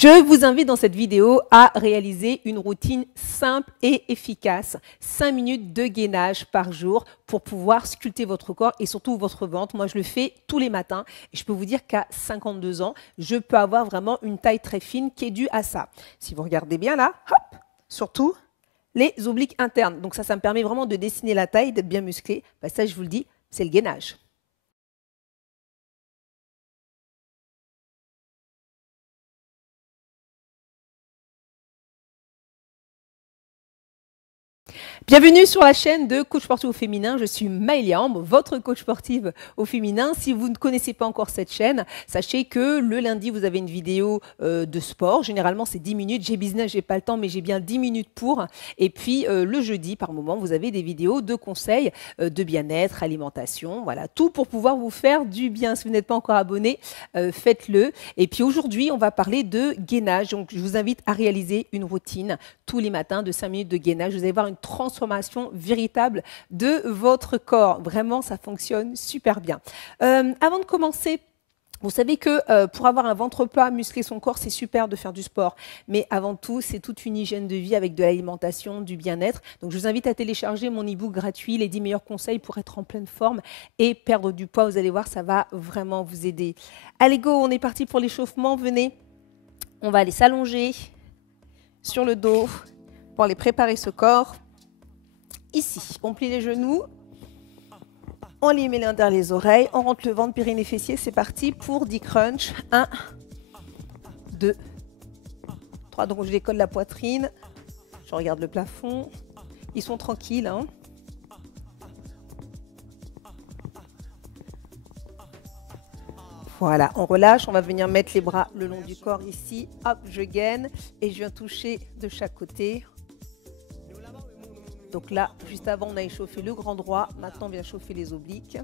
Je vous invite dans cette vidéo à réaliser une routine simple et efficace. 5 minutes de gainage par jour pour pouvoir sculpter votre corps et surtout votre ventre. Moi, je le fais tous les matins et je peux vous dire qu'à 52 ans, je peux avoir vraiment une taille très fine qui est due à ça. Si vous regardez bien là, hop, surtout les obliques internes. Donc ça me permet vraiment de dessiner la taille, d'être bien musclé. Ben ça, je vous le dis, c'est le gainage. Bienvenue sur la chaîne de Coach Sportif au Féminin. Je suis Maëlia Ambre, votre coach sportive au féminin. Si vous ne connaissez pas encore cette chaîne, sachez que le lundi, vous avez une vidéo de sport. Généralement, c'est 10 minutes. J'ai business, j'ai pas le temps, mais j'ai bien 10 minutes pour. Et puis, le jeudi, par moment, vous avez des vidéos de conseils de bien-être, alimentation. Voilà, tout pour pouvoir vous faire du bien. Si vous n'êtes pas encore abonné, faites-le. Et puis aujourd'hui, on va parler de gainage. Donc, je vous invite à réaliser une routine tous les matins de 5 minutes de gainage. Vous allez voir une transformation véritable de votre corps. Vraiment, ça fonctionne super bien. Avant de commencer, vous savez que pour avoir un ventre plat, muscler son corps, c'est super de faire du sport. Mais avant tout, c'est toute une hygiène de vie avec de l'alimentation, du bien-être. Donc, je vous invite à télécharger mon e-book gratuit, les 10 meilleurs conseils pour être en pleine forme et perdre du poids. Vous allez voir, ça va vraiment vous aider. Allez, go, on est parti pour l'échauffement. Venez, on va aller s'allonger sur le dos pour aller préparer ce corps. Ici, on plie les genoux, on les met l'un derrière les oreilles, on rentre le ventre, périnée, fessier. C'est parti pour 10 crunchs. 1, 2, 3. Donc, je décolle la poitrine. Je regarde le plafond. Ils sont tranquilles. Hein. Voilà, on relâche. On va venir mettre les bras le long du corps ici. Hop, je gaine et je viens toucher de chaque côté. Donc là, juste avant, on a échauffé le grand droit. Maintenant, on vient chauffer les obliques.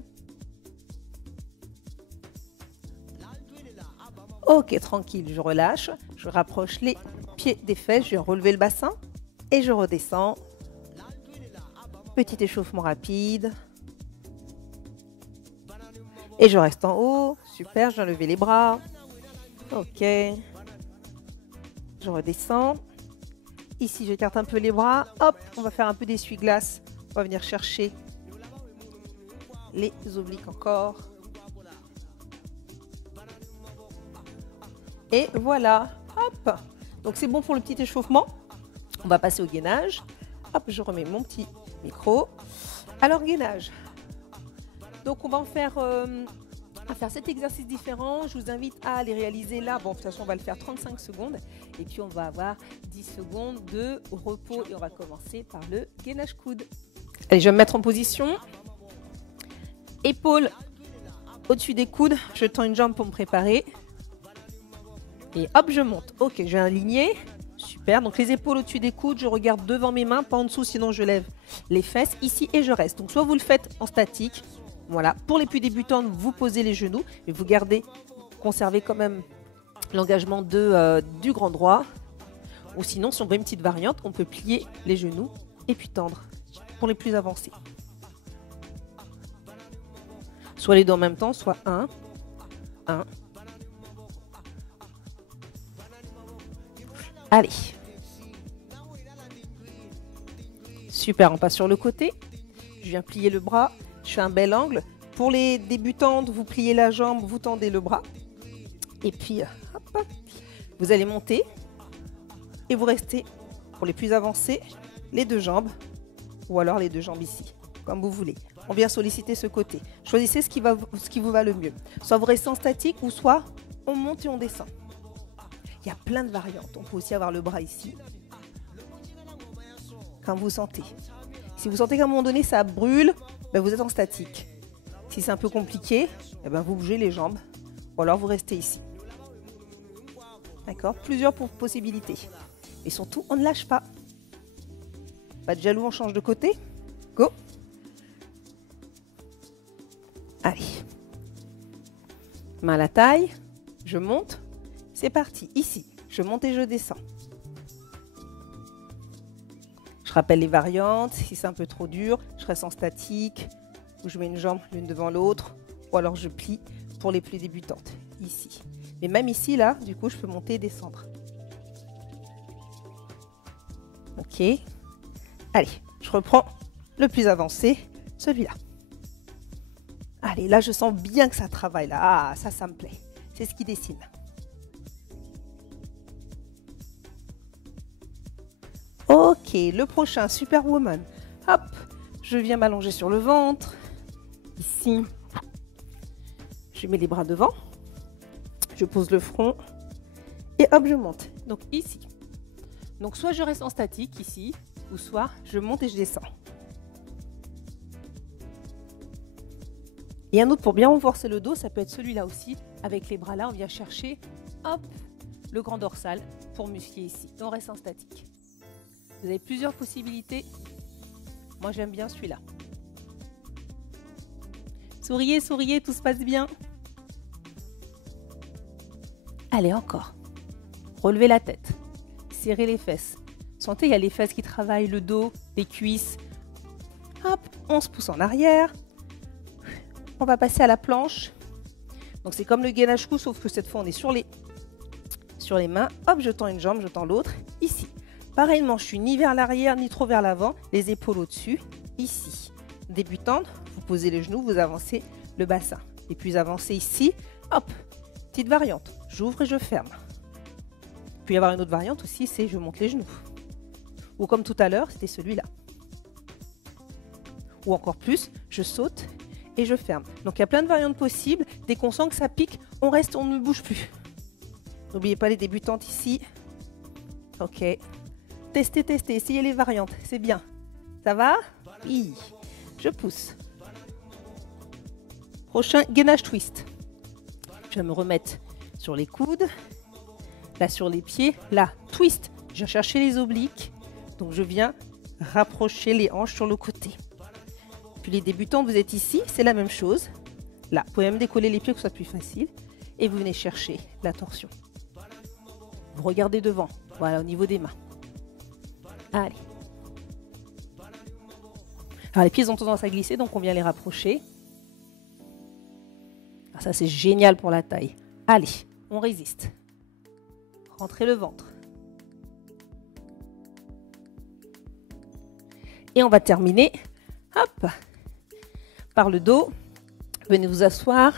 Ok, tranquille, je relâche. Je rapproche les pieds des fesses. Je viens relever le bassin et je redescends. Petit échauffement rapide. Et je reste en haut. Super, je viens lever les bras. Ok. Je redescends. Ici, j'écarte un peu les bras. Hop, on va faire un peu d'essuie-glace. On va venir chercher les obliques encore. Et voilà. Hop. Donc, c'est bon pour le petit échauffement. On va passer au gainage. Hop, je remets mon petit micro. Alors, gainage. Donc, on va en faire... à faire cet exercice différent. Je vous invite à les réaliser là. Bon, de toute façon, on va le faire 35 secondes. Et puis, on va avoir 10 secondes de repos. Et on va commencer par le gainage coude. Allez, je vais me mettre en position. Épaules au-dessus des coudes. Je tends une jambe pour me préparer. Et hop, je monte. Ok, je vais aligner. Super. Donc, les épaules au-dessus des coudes. Je regarde devant mes mains, pas en dessous, sinon je lève les fesses ici et je reste. Donc, soit vous le faites en statique. Voilà, pour les plus débutantes, vous posez les genoux, mais vous conservez quand même l'engagement du grand droit. Ou sinon, si on veut une petite variante, on peut plier les genoux et puis tendre pour les plus avancés. Soit les deux en même temps, soit 1, 1. Allez. Super, on passe sur le côté. Je viens plier le bras. Je fais un bel angle. Pour les débutantes, vous pliez la jambe, vous tendez le bras. Et puis, hop, vous allez monter. Et vous restez, pour les plus avancés, les deux jambes. Ou alors les deux jambes ici, comme vous voulez. On vient solliciter ce côté. Choisissez ce qui vous va le mieux. Soit vous restez en statique, ou soit on monte et on descend. Il y a plein de variantes. On peut aussi avoir le bras ici. Quand vous sentez. Si vous sentez qu'à un moment donné, ça brûle, ben vous êtes en statique. Si c'est un peu compliqué, eh ben vous bougez les jambes ou alors vous restez ici. D'accord? Plusieurs possibilités. Et surtout, on ne lâche pas. Pas de jaloux, on change de côté. Go! Allez. Main à la taille. Je monte. C'est parti. Ici, je monte et je descends. Je rappelle les variantes. Si c'est un peu trop dur, je reste en statique. Ou je mets une jambe l'une devant l'autre. Ou alors je plie pour les plus débutantes. Ici. Mais même ici, là, du coup, je peux monter et descendre. Ok. Allez, je reprends le plus avancé, celui-là. Allez, là, je sens bien que ça travaille, là. Ah, ça me plaît. C'est ce qui dessine. Ok, le prochain, Superwoman. Hop, je viens m'allonger sur le ventre. Ici, je mets les bras devant. Je pose le front. Et hop, je monte. Donc ici. Donc soit je reste en statique, ici, ou soit je monte et je descends. Et un autre pour bien renforcer le dos, ça peut être celui-là aussi. Avec les bras là, on vient chercher, hop, le grand dorsal pour muscler ici. Et on reste en statique. Vous avez plusieurs possibilités. Moi, j'aime bien celui-là. Souriez, souriez, tout se passe bien. Allez, encore. Relevez la tête. Serrez les fesses. Sentez, il y a les fesses qui travaillent, le dos, les cuisses. Hop, on se pousse en arrière. On va passer à la planche. Donc, c'est comme le gainage cou, sauf que cette fois, on est sur les mains. Hop, je tends une jambe, je tends l'autre. Ici. Pareillement, je suis ni vers l'arrière, ni trop vers l'avant. Les épaules au-dessus. Ici. Débutante, vous posez les genoux, vous avancez le bassin. Et puis, avancez ici. Hop, petite variante. J'ouvre et je ferme. Il peut y avoir une autre variante aussi, c'est je monte les genoux. Ou comme tout à l'heure, c'était celui-là. Ou encore plus, je saute et je ferme. Donc, il y a plein de variantes possibles. Dès qu'on sent que ça pique, on reste, on ne bouge plus. N'oubliez pas les débutantes ici. Ok. Testez, testez, essayez les variantes, c'est bien. Ça va? Oui. Je pousse. Prochain, gainage twist. Je vais me remettre sur les coudes. Là, sur les pieds. Là, twist. Je viens chercher les obliques. Donc, je viens rapprocher les hanches sur le côté. Puis les débutants, vous êtes ici, c'est la même chose. Là, vous pouvez même décoller les pieds pour que ce soit plus facile. Et vous venez chercher la torsion. Vous regardez devant. Voilà, au niveau des mains. Allez. Alors, les pieds ont tendance à glisser, donc on vient les rapprocher. Alors, ça, c'est génial pour la taille. Allez, on résiste. Rentrez le ventre. Et on va terminer, hop, par le dos. Venez vous asseoir.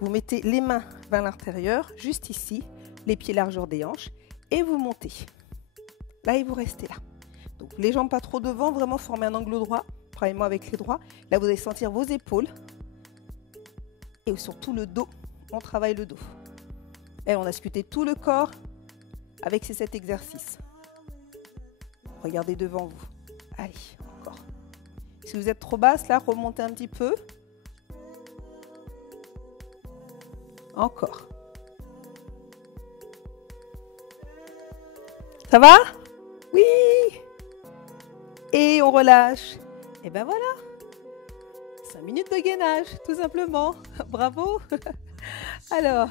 Vous mettez les mains vers l'intérieur, juste ici, les pieds largeur des hanches, et vous montez. Là, et vous restez là. Donc, les jambes pas trop devant, vraiment former un angle droit, probablement avec les droits. Là, vous allez sentir vos épaules. Et surtout le dos, on travaille le dos. Et on a sculpté tout le corps avec ces 7 exercices. Regardez devant vous. Allez, encore. Si vous êtes trop basse, là, remontez un petit peu. Encore. Ça va? Oui! Et on relâche. Et ben voilà. 5 minutes de gainage, tout simplement. Bravo! Alors,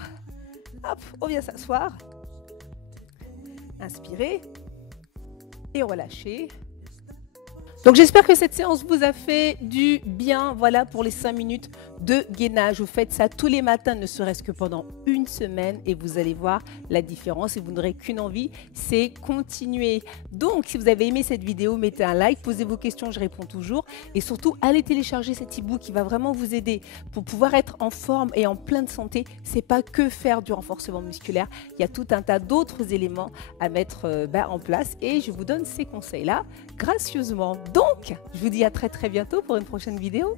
hop, on vient s'asseoir. Inspirez. Et relâchez. Donc j'espère que cette séance vous a fait du bien, voilà, pour les 5 minutes de gainage. Vous faites ça tous les matins, ne serait-ce que pendant une semaine, et vous allez voir la différence et vous n'aurez qu'une envie, c'est continuer. Donc si vous avez aimé cette vidéo, mettez un like, posez vos questions, je réponds toujours, et surtout allez télécharger cet e-book qui va vraiment vous aider pour pouvoir être en forme et en pleine santé. C'est pas que faire du renforcement musculaire, il y a tout un tas d'autres éléments à mettre en place, et je vous donne ces conseils-là gracieusement. Donc, je vous dis à très bientôt pour une prochaine vidéo.